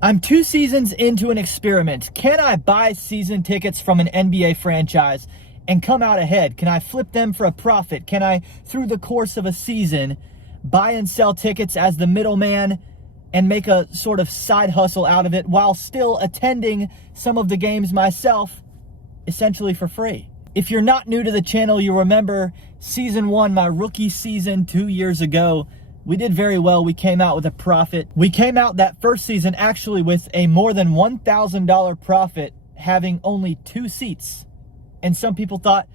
I'm 2 seasons into an experiment. Can I buy season tickets from an NBA franchise and come out ahead? Can I flip them for a profit? Can I, through the course of a season, buy and sell tickets as the middleman and make a sort of side hustle out of it while still attending some of the games myself, essentially for free? If you're not new to the channel, you remember season 1, my rookie season 2 years ago. We did very well. We came out with a profit. We came out that first season actually with a more than $1,000 profit, having only 2 seats. And some people thought,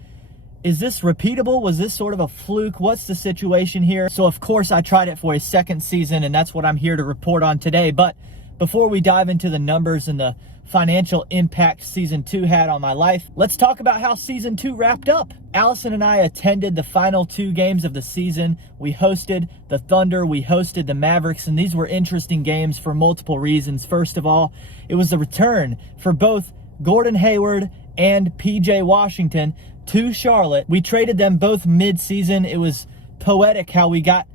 is this repeatable? Was this sort of a fluke? What's the situation here? So of course I tried it for a second season, and that's what I'm here to report on today. But before we dive into the numbers and the financial impact season 2 had on my life, let's talk about how season 2 wrapped up. Allison and I attended the final 2 games of the season. We hosted the Thunder, we hosted the Mavericks, and these were interesting games for multiple reasons. First of all, it was the return for both Gordon Hayward and PJ Washington to Charlotte. We traded them both mid-season. It was poetic how we got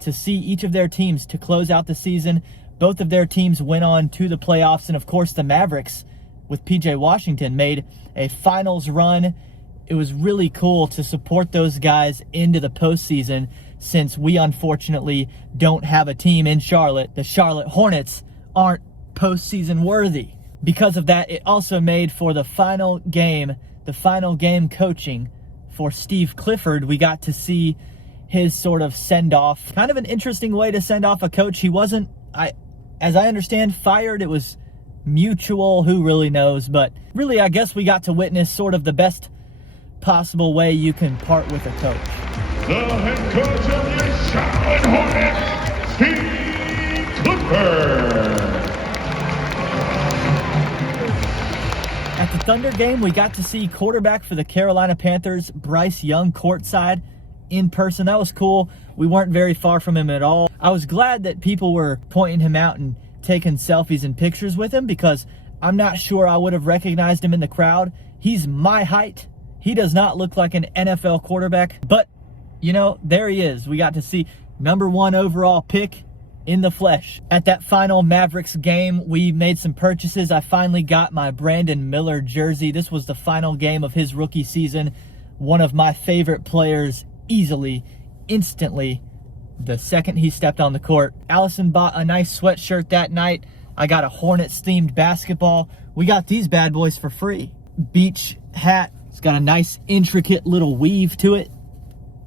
to see each of their teams to close out the season. Both of their teams went on to the playoffs, and of course the Mavericks with PJ Washington made a finals run. It was really cool to support those guys into the postseason, since we unfortunately don't have a team in Charlotte. The Charlotte Hornets aren't postseason worthy. Because of that, it also made for the final game coaching for Steve Clifford. We got to see his sort of send-off. Kind of an interesting way to send off a coach. He wasn't, as I understand, fired. It was mutual. Who really knows? But really, I guess we got to witness sort of the best possible way you can part with a coach. The head coach of the Charlotte Hornets, Steve Clifford. At the Thunder game, we got to see quarterback for the Carolina Panthers, Bryce Young, courtside in person. That was cool. We weren't very far from him at all. I was glad that people were pointing him out and taking selfies and pictures with him, because I'm not sure I would have recognized him in the crowd. He's my height. He does not look like an NFL quarterback, but you know, there he is. We got to see #1 overall pick in the flesh. At that final Mavericks game, we made some purchases. I finally got my Brandon Miller jersey. This was the final game of his rookie season. One of my favorite players, easily, instantly, the second he stepped on the court. Allison bought a nice sweatshirt that night. I got a Hornets themed basketball. We got these bad boys for free. Beach hat. It's got a nice intricate little weave to it.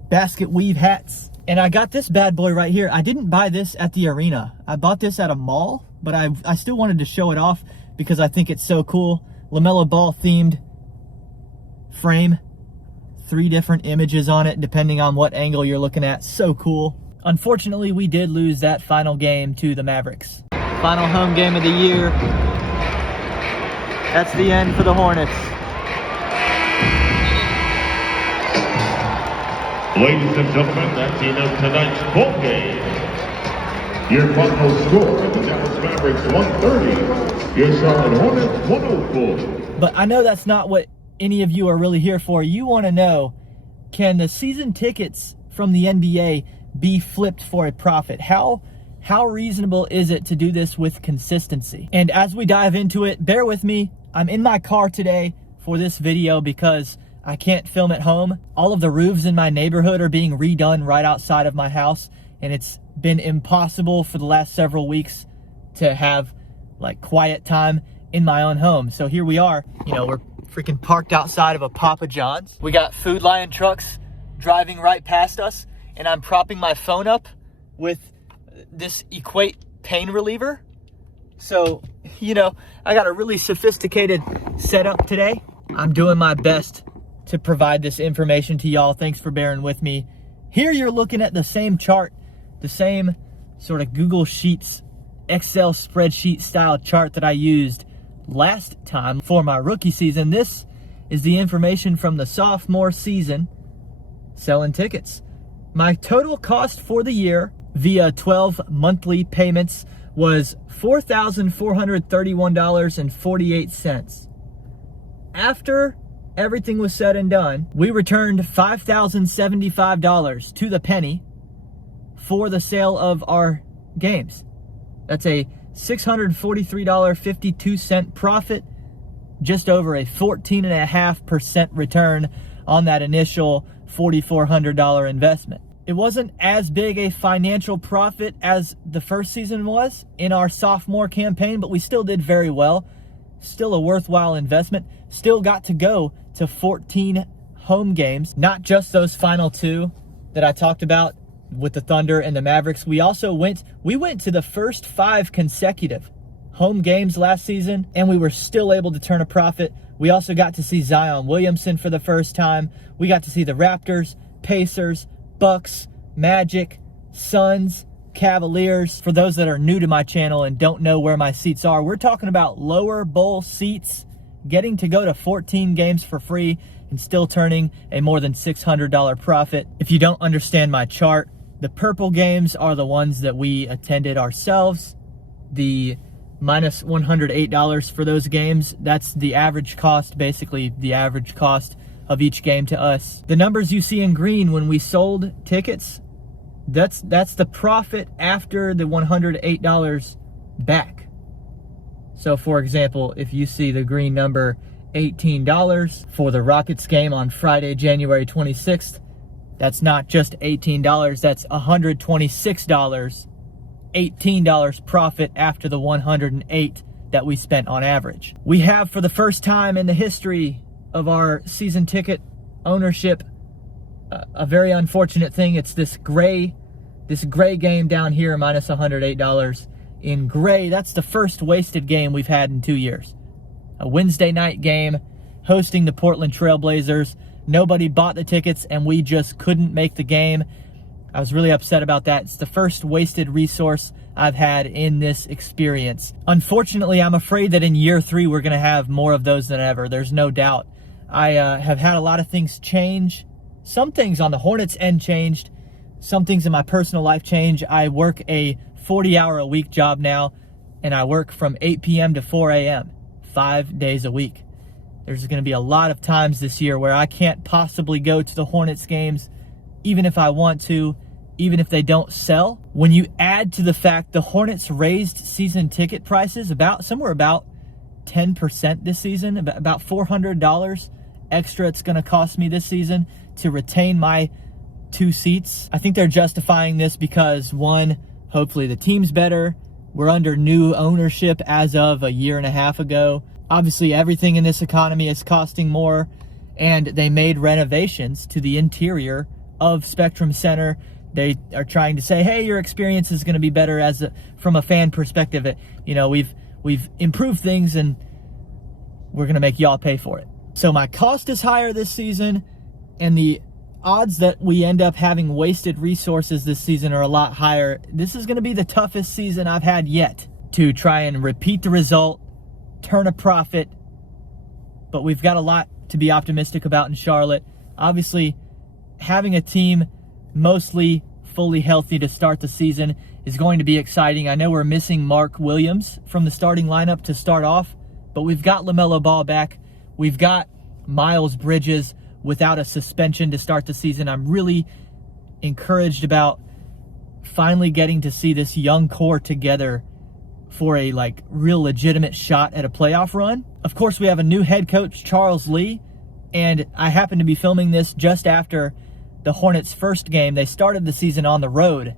Basket weave hats. And I got this bad boy right here. I didn't buy this at the arena. I bought this at a mall, but I still wanted to show it off because I think it's so cool. LaMelo Ball themed frame. 3 different images on it, depending on what angle you're looking at. So cool. Unfortunately, we did lose that final game to the Mavericks. Final home game of the year. That's the end for the Hornets. Ladies and gentlemen, that's the end of tonight's ball game. Your final score, the Dallas Mavericks 130, your Charlotte Hornets 104. But I know that's not what any of you are really here for. You want to know, can the season tickets from the NBA be flipped for a profit? How reasonable is it to do this with consistency? And as we dive into it, bear with me. I'm in my car today for this video because I can't film at home. All of the roofs in my neighborhood are being redone right outside of my house, and it's been impossible for the last several weeks to have like quiet time in my own home. So here we are. You know, we're freaking parked outside of a Papa John's. We got Food Lion trucks driving right past us, and I'm propping my phone up with this Equate pain reliever. So, you know, I got a really sophisticated setup today. I'm doing my best to provide this information to y'all. Thanks for bearing with me. Here you're looking at the same chart, the same sort of Google Sheets, Excel spreadsheet style chart that I used last time for my rookie season. This is the information from the sophomore season selling tickets. My total cost for the year via 12 monthly payments was $4,431.48. After everything was said and done, we returned $5,075 to the penny for the sale of our games. That's a $643.52 profit, just over a 14.5% return on that initial $4,400 investment. It wasn't as big a financial profit as the first season was in our sophomore campaign, but we still did very well. Still a worthwhile investment. Still got to go to 14 home games, not just those final two that I talked about with the Thunder and the Mavericks. We went to the first 5 consecutive home games last season, and we were still able to turn a profit. We also got to see Zion Williamson for the first time. We got to see the Raptors, Pacers, Bucks, Magic, Suns, Cavaliers. For those that are new to my channel and don't know where my seats are, we're talking about lower bowl seats, getting to go to 14 games for free and still turning a more than $600 profit. If you don't understand my chart, the purple games are the ones that we attended ourselves. The minus $108 for those games, that's the average cost, basically the average cost of each game to us. The numbers you see in green when we sold tickets, that's the profit after the $108 back. So for example, if you see the green number $18 for the Rockets game on Friday, January 26th, that's not just $18, that's $126, $18 profit after the $108 that we spent on average. We have, for the first time in the history of our season ticket ownership, a very unfortunate thing. It's this gray game down here, minus $108 in gray. That's the first wasted game we've had in 2 years. A Wednesday night game hosting the Portland Trail Blazers. Nobody bought the tickets and we just couldn't make the game. I was really upset about that. It's the first wasted resource I've had in this experience. Unfortunately, I'm afraid that in year 3 we're going to have more of those than ever. There's no doubt. I have had a lot of things change. Some things on the Hornets end changed. Some things in my personal life change. I work a 40-hour-a-week job now, and I work from 8 p.m. to 4 a.m., 5 days a week. There's going to be a lot of times this year where I can't possibly go to the Hornets games, even if I want to, even if they don't sell. When you add to the fact the Hornets raised season ticket prices somewhere about 10% this season, about $400 extra it's going to cost me this season to retain my 2 seats. I think they're justifying this because, one, hopefully the team's better. We're under new ownership as of a year and a half ago. Obviously, everything in this economy is costing more, and they made renovations to the interior of Spectrum Center. They are trying to say, hey, your experience is going to be better from a fan perspective. We've improved things, and we're going to make y'all pay for it. So my cost is higher this season, and the odds that we end up having wasted resources this season are a lot higher. This is going to be the toughest season I've had yet to try and repeat the result, turn a profit, but we've got a lot to be optimistic about in Charlotte. Obviously, having a team mostly fully healthy to start the season is going to be exciting. I know we're missing Mark Williams from the starting lineup to start off, but we've got LaMelo Ball back. We've got Miles Bridges without a suspension to start the season. I'm really encouraged about finally getting to see this young core together for a real legitimate shot at a playoff run. Of course, we have a new head coach, Charles Lee, and I happen to be filming this just after the Hornets' first game. They started the season on the road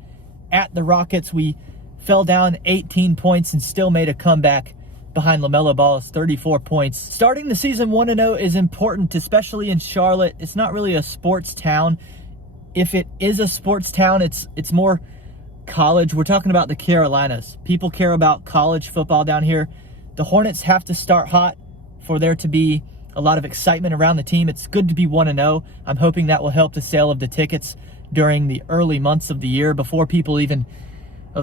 at the Rockets. We fell down 18 points and still made a comeback behind LaMelo Ball's 34 points. Starting the season 1-0 is important, especially in Charlotte. It's not really a sports town. If it is a sports town, it's more college. We're talking about the Carolinas. People care about college football down here. The Hornets have to start hot for there to be a lot of excitement around the team. It's good to be 1-0. I'm hoping that will help the sale of the tickets during the early months of the year before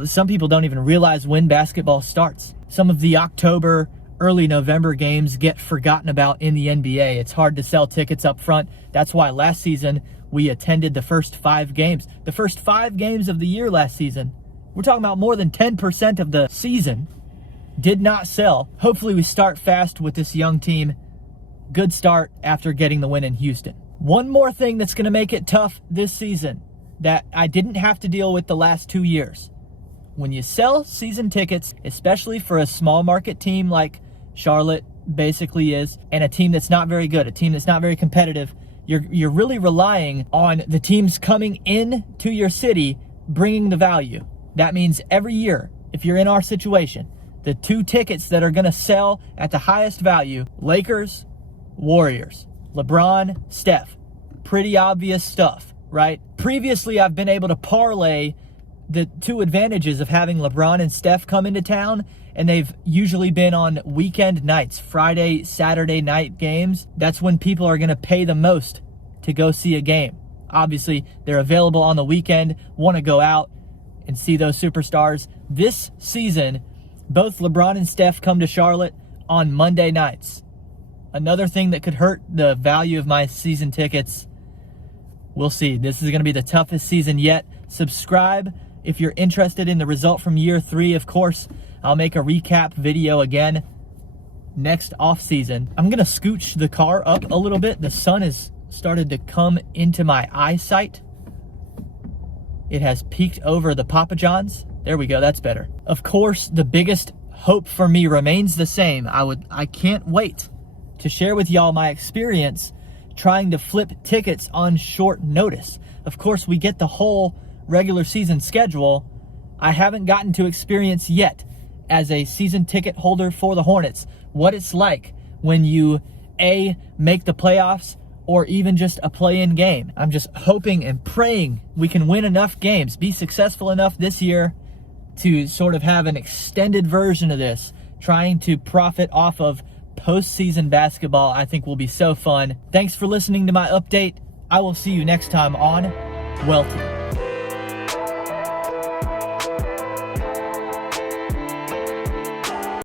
some people don't even realize when basketball starts. Some of the October, early November games get forgotten about in the NBA. It's hard to sell tickets up front. That's why last season we attended the first 5 games. The first 5 games of the year last season, we're talking about more than 10% of the season, did not sell. Hopefully we start fast with this young team. Good start after getting the win in Houston. One more thing that's going to make it tough this season that I didn't have to deal with the last 2 years. When you sell season tickets, especially for a small market team like Charlotte basically is, and a team that's not very good, a team that's not very competitive, you're really relying on the teams coming in to your city bringing the value. That means every year, if you're in our situation, the 2 tickets that are going to sell at the highest value, Lakers, Warriors, LeBron, Steph. Pretty obvious stuff, right? Previously, I've been able to parlay the 2 advantages of having LeBron and Steph come into town, and they've usually been on weekend nights, Friday, Saturday night games. That's when people are going to pay the most to go see a game. Obviously, they're available on the weekend, want to go out and see those superstars. This season, both LeBron and Steph come to Charlotte on Monday nights. Another thing that could hurt the value of my season tickets. We'll see. This is going to be the toughest season yet. Subscribe if you're interested in the result from year 3. Of course, I'll make a recap video again next off season. I'm going to scooch the car up a little bit. The sun has started to come into my eyesight. It has peeked over the Papa John's. There we go. That's better. Of course, the biggest hope for me remains the same. I can't wait to share with y'all my experience trying to flip tickets on short notice. Of course, we get the whole regular season schedule. I haven't gotten to experience yet as a season ticket holder for the Hornets what it's like when you make the playoffs or even just a play-in game. I'm just hoping and praying we can win enough games, be successful enough this year to sort of have an extended version of this, trying to profit off of postseason basketball. I think will be so fun. Thanks for listening to my update. I will see you next time on Welty.